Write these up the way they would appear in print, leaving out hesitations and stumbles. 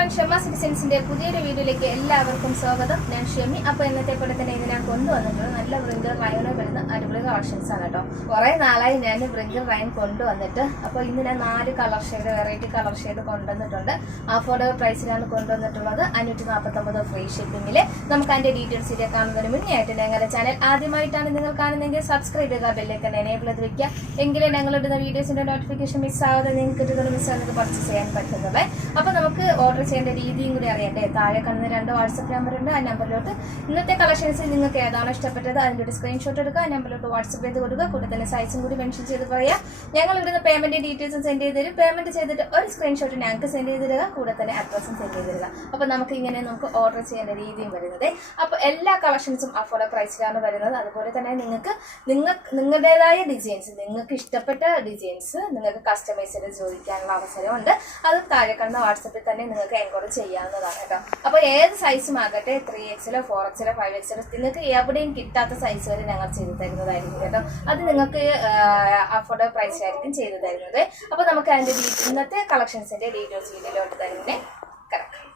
Front Shama സിറ്റിസൻസിന്റെ പുതിയൊരു വീഡിയോയിലേക്ക് എല്ലാവർക്കും സ്വാഗതം. ഞാൻ ഷെമി. അപ്പോൾ ഇന്നത്തെ പോലെ തന്നെ ഇത് ഞാൻ കൊണ്ടുവന്നിട്ടുള്ളത് നല്ല ബ്രിങ്കർ റയനോ വരുന്ന അടിപൊളി കളക്ഷൻസ് ആണ് കേട്ടോ. കുറേ നാളായി ഞാൻ ബ്രിങ്കർ റയൻ കൊണ്ടുവന്നിട്ട്. അപ്പോൾ ഇന്ന് ഞാൻ 4 colour shade variety colour shade കൊണ്ടുവന്നിട്ടുണ്ട്. അഫോർഡബിൾ പ്രൈസിലാണ് കൊണ്ടുവന്നിട്ടുള്ളത്. 549 ഫ്രീ ഷിപ്പിംഗിൽ. നമുക്ക് അതിന്റെ ഡീറ്റെയിൽസ് ഇതിൽ കാണുന്നതിന് മുന്നേ ആയിട്ട് ഞങ്ങളുടെ ചാനൽ ആദ്യമായിട്ടാണ് നിങ്ങൾ കാണുന്നതെങ്കിൽ സബ്സ്ക്രൈബ് ചെയ്യുക, ബെല്ലൈക്കൺ എനേബിൾ ചെയ്ത് വെക്കുക. എങ്കിലേ ഞങ്ങളിടുന്ന വീഡിയോസിന്റെ നോട്ടിഫിക്കേഷൻ മിസ്സാവാതെ നിങ്ങൾക്ക് ഇതുകൊണ്ട് മിസ്സാകുന്നത് പർച്ചേസ് ചെയ്യാൻ പറ്റുന്നത്. അപ്പോൾ നമുക്ക് ഓർഡർ ചെയ്യേണ്ട രീതിയും കൂടി അറിയട്ടെ. താഴെ കാണുന്ന 2 വാട്സപ്പ് നമ്പർ ഉണ്ട്. ആ നമ്പറിലോട്ട് ഇന്നത്തെ കളക്ഷൻസിൽ നിങ്ങൾക്ക് ഏതാണോ ഇഷ്ടപ്പെട്ടത് അതിൻ്റെ ഒരു സ്ക്രീൻഷോട്ട് എടുക്കുക. ആ നമ്പറിലോട്ട് വാട്സപ്പ് ചെയ്ത് കൊടുക്കുക. കൂടെ തന്നെ സൈസും കൂടി മെൻഷൻ ചെയ്ത് പറയാം. ഞങ്ങൾ ഇവിടുന്ന് പേയ്മെന്റ് ഡീറ്റെയിൽസും സെൻഡ് ചെയ്ത് തരും. പേയ്മെന്റ് ചെയ്തിട്ട് ഒരു സ്ക്രീൻഷോട്ട് ഞങ്ങൾക്ക് സെൻഡ് ചെയ്ത് തരിക. കൂടെ തന്നെ അഡ്രസ്സും സെൻഡ് ചെയ്ത് തരിക. അപ്പോൾ നമുക്ക് ഇങ്ങനെ നമുക്ക് ഓർഡർ ചെയ്യേണ്ട രീതിയും വരുന്നത്. അപ്പോൾ എല്ലാ കളക്ഷൻസും അഫോർഡബിൾ പ്രൈസിലാണ് വരുന്നത്. അതുപോലെ തന്നെ നിങ്ങളുടേതായ ഡിസൈൻസ്, നിങ്ങൾക്ക് ഇഷ്ടപ്പെട്ട ഡിസൈൻസ് നിങ്ങൾക്ക് കസ്റ്റമൈസ് ചെയ്ത് ചോദിക്കാനുള്ള അവസരമുണ്ട്. അത് താഴെ കാണുന്ന വാട്സപ്പിൽ തന്നെ നിങ്ങൾക്ക് എൻക്വയറി ചെയ്യാവുന്നതാണ് കേട്ടോ. അപ്പോൾ ഏത് സൈസും ആകട്ടെ, 3XL 4XL 5XL നിങ്ങൾക്ക് എവിടെയും കിട്ടാത്ത സൈസ് വരെ ഞങ്ങൾ ചെയ്തു തരുന്നതായിരിക്കും കേട്ടോ. അത് നിങ്ങൾക്ക് അഫോർഡബിൾ പ്രൈസ് ആയിരിക്കും ചെയ്തു തരുന്നത്. അപ്പോൾ നമുക്ക് അതിന്റെ ഇന്നത്തെ കളക്ഷൻസിന്റെ ഡീറ്റെയിൽസ് വീഡിയോയിലോട്ട് തന്നെ കിടക്കാം.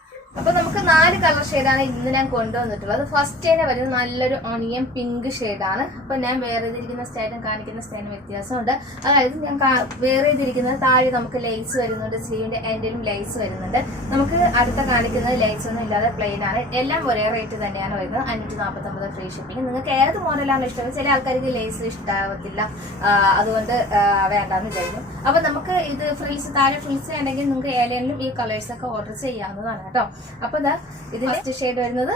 അപ്പോൾ നമുക്ക് 4 കളർ ഷെയ്ഡാണ് ഇന്ന് ഞാൻ കൊണ്ടുവന്നിട്ടുള്ളത്. ഫസ്റ്റ് തന്നെ വരുന്നത് നല്ലൊരു ഓണിയൻ പിങ്ക് ഷെയ്ഡാണ്. അപ്പോൾ ഞാൻ വേറെ ചെയ്തിരിക്കുന്ന സ്റ്റൈലും കാണിക്കുന്ന സ്റ്റൈലും വ്യത്യാസമുണ്ട്. അതായത് ഞാൻ വേറെ ചെയ്തിരിക്കുന്നത് താഴെ നമുക്ക് ലേസ് വരുന്നുണ്ട്, സ്ലീവിന്റെ എൻഡിലും ലേസ് വരുന്നുണ്ട്. നമുക്ക് അടുത്ത കാണിക്കുന്നത് ലേസ് ഒന്നും ഇല്ലാതെ പ്ലെയിൻ ആണ്. എല്ലാം ഒരേ റേറ്റ് തന്നെയാണ് വരുന്നത്. 549 ഫ്രീ ഷിപ്പിംഗ്. നിങ്ങൾക്ക് ഏത് മോഡലാണ് ഇഷ്ടം? ചില ആൾക്കാർക്ക് ലേസ് ഇഷ്ടാവത്തില്ല, അതുകൊണ്ട് വേണ്ടാന്ന് വിചാരിക്കും. അപ്പോൾ നമുക്ക് ഇത് ഫ്രിൽസ്, താഴെ ഫ്രിൽസ് വേണമെങ്കിൽ നിങ്ങൾക്ക് ഏലയിലും ഈ കളേഴ്സ് ഒക്കെ ഓർഡർ ചെയ്യാവുന്നതാണ് കേട്ടോ. അപ്പൊ ഇതിൽ ഫസ്റ്റ് ഷെയ്ഡ് വരുന്നത്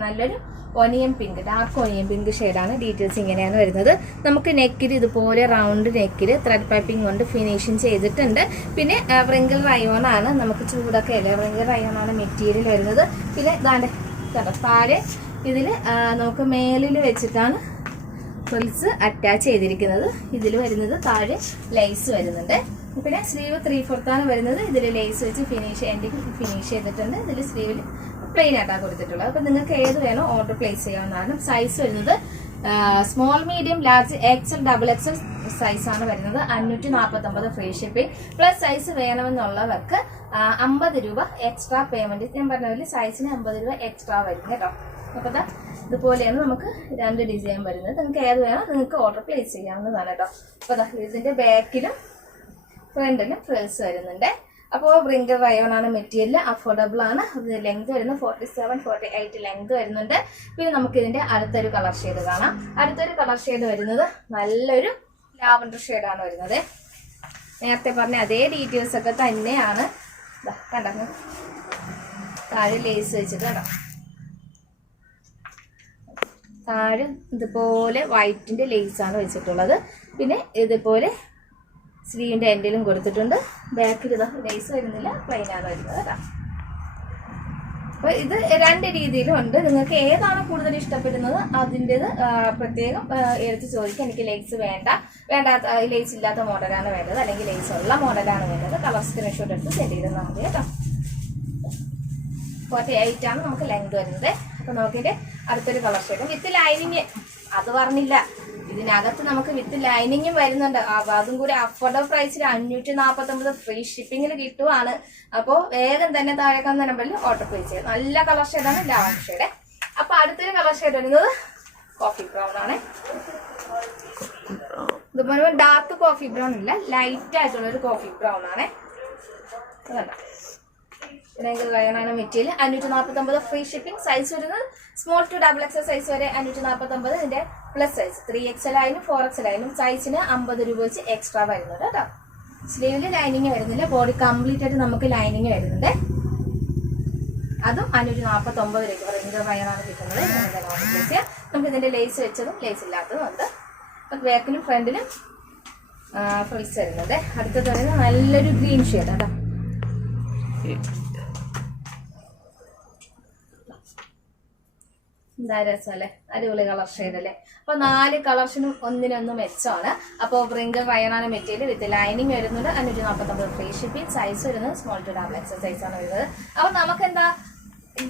നല്ലൊരു onion pink, dark onion pink ഷെയ്ഡാണ്. ഡീറ്റെയിൽസ് ഇങ്ങനെയാണ് വരുന്നത്. നമുക്ക് നെക്കിൽ ഇതുപോലെ റൗണ്ട് നെക്കിൽ ത്രെഡ് പൈപ്പിംഗ് കൊണ്ട് ഫിനിഷിങ് ചെയ്തിട്ടുണ്ട്. പിന്നെ വ്രിങ്കിൾ റയോൺ ആണ്, നമുക്ക് ചൂടൊക്കെ അല്ലേ, വ്രിങ്കിൾ റയോൺ ആണ് മെറ്റീരിയൽ വരുന്നത്. പിന്നെ താഴെ ഇതിൽ നമുക്ക് മേലിൽ വെച്ചിട്ടാണ് ഫ്രിൽസ് അറ്റാച്ച് ചെയ്തിരിക്കുന്നത്. ഇതിൽ വരുന്നത് താഴെ ലേസ് വരുന്നുണ്ട്. പിന്നെ സ്ലീവ് 3/4 ആണ് വരുന്നത്. ഇതിൽ ലേസ് വെച്ച് ഫിനിഷ് ചെയ്തിട്ടുണ്ട്. ഇതിൽ സ്ലീവിൽ പ്ലെയിൻ ആയിട്ടാണ് കൊടുത്തിട്ടുള്ളത്. അപ്പൊ നിങ്ങൾക്ക് ഏത് വേണോ ഓർഡർ പ്ലേസ് ചെയ്യാവുന്നതാണ്. സൈസ് വരുന്നത് small, medium, large, XL, XXL സൈസാണ് വരുന്നത്. 549 ഫ്രീ ഷിപ്പിംഗ്. പ്ലസ് സൈസ് വേണമെന്നുള്ളവർക്ക് 50 രൂപ എക്സ്ട്രാ പേയ്മെന്റ്. ഞാൻ പറഞ്ഞ സൈസിന് 50 രൂപ എക്സ്ട്രാ വരും കേട്ടോ. അപ്പൊ ഇതുപോലെയാണ് നമുക്ക് 2 ഡിസൈൻ വരുന്നത്. നിങ്ങൾക്ക് ഏത് വേണോ നിങ്ങൾക്ക് ഓർഡർ പ്ലേസ് ചെയ്യാവുന്നതാണ് കേട്ടോ. അപ്പൊ ഇതിന്റെ ബാക്കിലും ഫ്രണ്ടിലും ഫ്രിൽസ് വരുന്നുണ്ട്. അപ്പോൾ വ്രിങ്കിൾ റയോൺ ആണ് മെറ്റീരിയൽ. അഫോർഡബിൾ ആണ്. ലെങ്ത് വരുന്നത് 47-48 ലെങ്ത് വരുന്നുണ്ട്. പിന്നെ നമുക്ക് ഇതിന്റെ അടുത്തൊരു കളർ ഷെയ്ഡ് കാണാം. അടുത്തൊരു കളർ ഷെയ്ഡ് വരുന്നത് നല്ലൊരു ലാവൻഡർ ഷെയ്ഡാണ് വരുന്നത്. നേരത്തെ പറഞ്ഞ അതേ ഡീറ്റെയിൽസ് ഒക്കെ തന്നെയാണ്. കണ്ടോ, താഴെ ലേസ് വെച്ചിട്ട് കണ്ടോ, താഴെ ഇതുപോലെ വൈറ്റിന്റെ ലേസ് ആണ് വെച്ചിട്ടുള്ളത്. പിന്നെ ഇതുപോലെ സ്ലീവിന്റെ എൻഡിലും കൊടുത്തിട്ടുണ്ട്. ബാക്കിൽ ഇതാ ലേസ് വരുന്നില്ല, പ്ലെയിൻ ആണ് വരുന്നത് കേട്ടോ. അപ്പൊ ഇത് 2 രീതിയിലും ഉണ്ട്. നിങ്ങൾക്ക് ഏതാണ് കൂടുതൽ ഇഷ്ടപ്പെടുന്നത് അതിൻ്റെത് പ്രത്യേകം എടുത്ത് ചോദിക്കുക. എനിക്ക് ലേസ് വേണ്ടാത്ത ലേസ് ഇല്ലാത്ത മോഡലാണ് വേണ്ടത്, അല്ലെങ്കിൽ ലേസ് ഉള്ള മോഡലാണ് വേണ്ടത്. കളർ സ്ക്രീൻഷോട്ട് എടുത്ത് സെൻഡ് ചെയ്താൽ മതി കേട്ടോ. 48 ആണ് നമുക്ക് ലെങ്ത് വരുന്നത്. അപ്പൊ നോക്കിയിട്ട് അടുത്തൊരു കളർ ഷെയ്ഡ് വിത്ത് ലൈനിങ്. അത് പറഞ്ഞില്ല, ഇതിനകത്ത് നമുക്ക് വിത്ത് ലൈനിങ്ങും വരുന്നുണ്ട്. അതും കൂടി അഫോർഡബിൾ പ്രൈസിൽ 549 ഫ്രീ ഷിപ്പിംഗിൽ കിട്ടുവാണ്. അപ്പോൾ വേഗം തന്നെ താഴെ കാണുന്ന നമ്പറിൽ ഓർഡർ പ്ലേസ് ചെയ്യാം. നല്ല കളർ ഷെയ്ഡാണ്, ലാവൻഡർ ഷെയ്ഡ്. അപ്പൊ അടുത്തൊരു കളർ ഷെയ്ഡ് വരുന്നത് കോഫി ബ്രൗൺ ആണ്. ഇതുപോലെ ഡാർക്ക് കോഫി ബ്രൗൺ ഇല്ല, ലൈറ്റ് ആയിട്ടുള്ള ഒരു കോഫി ബ്രൗൺ ആണ്. ആണ് മെറ്റീരിയൽ. 549 free shipping. സൈസ് വരുന്നത് സ്മോൾ ടു XXL സൈസ് വരെ 549. ഇതിന്റെ പ്ലസ് സൈസ് 3XL ആയാലും 4XL ആയാലും സൈസിന് 50 രൂപ വെച്ച് എക്സ്ട്രാ വരുന്നുണ്ട് കേട്ടോ. സ്ലീവില് ലൈനിങ് വരുന്നില്ല, ബോഡി കംപ്ലീറ്റ് ആയിട്ട് നമുക്ക് ലൈനിങ് വരുന്നുണ്ട്. അതും 549 രൂപ വ്രിങ്കിൾ റയോണാണ് കിട്ടുന്നത്. നമുക്ക് ഇതിന്റെ ലേസ് വെച്ചതും ലേസ് ഇല്ലാത്തതും ഉണ്ട്. ബാക്കിലും ഫ്രണ്ടിലും ഫ്രിൽസ് വരുന്നുണ്ട്. അടുത്തത് പറയുന്നത് നല്ലൊരു ഗ്രീൻ ഷെയ്ഡ് കേട്ടോ. എന്താ രസമല്ലേ, അടിപൊളി കളർ ഷെയ്ഡ് അല്ലേ. അപ്പൊ 4 കളർഷനും ഒന്നിനൊന്നും മെച്ചമാണ്. അപ്പോൾ വ്രിങ്കിൾ റയോൺ മെറ്റീരിയൽ വിത്ത് ലൈനിങ് വരുന്നുണ്ട്. 549 ഫ്രീ ഷിപ്പിംഗ്. സൈസ് വരുന്നത് സ്മോൾ ടു XXL സൈസാണ് വരുന്നത്. അപ്പൊ നമുക്ക് എന്താ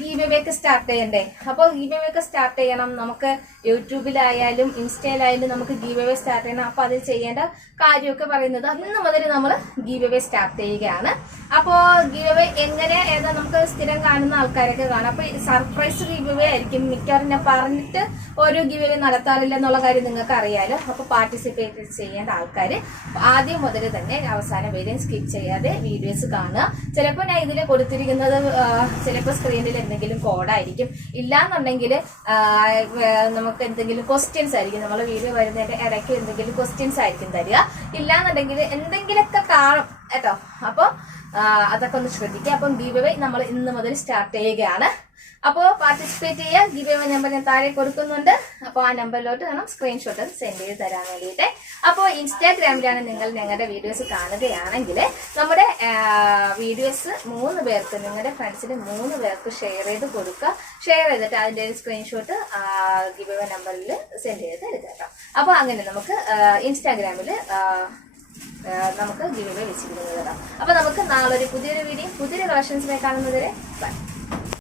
ഗീവ് അവേ ഒക്കെ സ്റ്റാർട്ട് ചെയ്യണ്ടേ? അപ്പോൾ ഗീവ് അവേ ഒക്കെ സ്റ്റാർട്ട് ചെയ്യണം. നമുക്ക് യൂട്യൂബിലായാലും ഇൻസ്റ്റയിലായാലും നമുക്ക് ഗീവ് അവേ സ്റ്റാർട്ട് ചെയ്യണം. അപ്പോൾ അത് ചെയ്യേണ്ട കാര്യമൊക്കെ പറയുന്നത് അന്ന് മുതൽ നമ്മൾ ഗീവ് അവേ സ്റ്റാർട്ട് ചെയ്യുകയാണ്. അപ്പോൾ ഗീവ് അവേ എങ്ങനെ നമുക്ക് സ്ഥിരം കാണുന്ന ആൾക്കാരൊക്കെ കാണാം. അപ്പൊ സർപ്രൈസ് ഗിവ് അവേ ആയിരിക്കും മിക്കവാറും. ഞാൻ പറഞ്ഞിട്ട് ഓരോ ഗിവ് അവേ നടത്താറില്ല എന്നുള്ള കാര്യം നിങ്ങൾക്ക് അറിയാലോ. അപ്പൊ പാർട്ടിസിപ്പേറ്റ് ചെയ്യേണ്ട ആൾക്കാർ ആദ്യം മുതൽ തന്നെ അവസാനം വരെയും സ്കിപ്പ് ചെയ്യാതെ വീഡിയോസ് കാണുക. ചിലപ്പോൾ ഞാൻ ഇതിൽ കൊടുത്തിരിക്കുന്നത് ചിലപ്പോൾ സ്ക്രീനിൽ എന്തെങ്കിലും കോഡായിരിക്കും, ഇല്ലാന്നുണ്ടെങ്കിൽ നമുക്ക് എന്തെങ്കിലും ക്വസ്റ്റ്യൻസ് ആയിരിക്കും. നമ്മളെ വീഡിയോ വരുന്നതിന്റെ ഇടയ്ക്ക് എന്തെങ്കിലും ക്വസ്റ്റ്യൻസ് ആയിരിക്കും തരിക. ഇല്ലാന്നുണ്ടെങ്കിൽ എന്തെങ്കിലുമൊക്കെ കാണും കേട്ടോ. അപ്പൊ അതൊക്കെ ഒന്ന് ശ്രദ്ധിക്കുക. അപ്പം ഗിവ് അവേ നമ്മൾ ഇന്ന് മുതൽ സ്റ്റാർട്ട് ചെയ്യുകയാണ്. അപ്പോൾ പാർട്ടിസിപ്പേറ്റ് ചെയ്യുക. ഗിവ് അവേ നമ്പർ ഞാൻ താഴെ കൊടുക്കുന്നുണ്ട്. അപ്പോൾ ആ നമ്പറിലോട്ട് വേണം സ്ക്രീൻഷോട്ട് സെൻഡ് ചെയ്ത് തരാൻ വേണ്ടിയിട്ട്. അപ്പോൾ ഇൻസ്റ്റാഗ്രാമിലാണ് നിങ്ങൾ ഞങ്ങളുടെ വീഡിയോസ് കാണുകയാണെങ്കിൽ നമ്മുടെ വീഡിയോസ് 3 പേർക്ക്, നിങ്ങളുടെ ഫ്രണ്ട്സിന് 3 പേർക്ക് ഷെയർ ചെയ്ത് കൊടുക്കുക. ഷെയർ ചെയ്തിട്ട് അതിൻ്റെ ഒരു സ്ക്രീൻഷോട്ട് ഗിവ് അവേ നമ്പറിൽ സെൻഡ് ചെയ്ത് തരുക കേട്ടോ. അപ്പോൾ അങ്ങനെ നമുക്ക് ഇൻസ്റ്റാഗ്രാമിൽ നമുക്ക് ഗിവ് അവേ വെച്ചിരിക്കുന്നത് കേട്ടോ. അപ്പോൾ നമുക്ക് നാളെ ഒരു പുതിയൊരു വീഡിയോ പുതിയൊരു കളക്ഷൻസിനെ കാണുന്നതുവരെ ബൈ.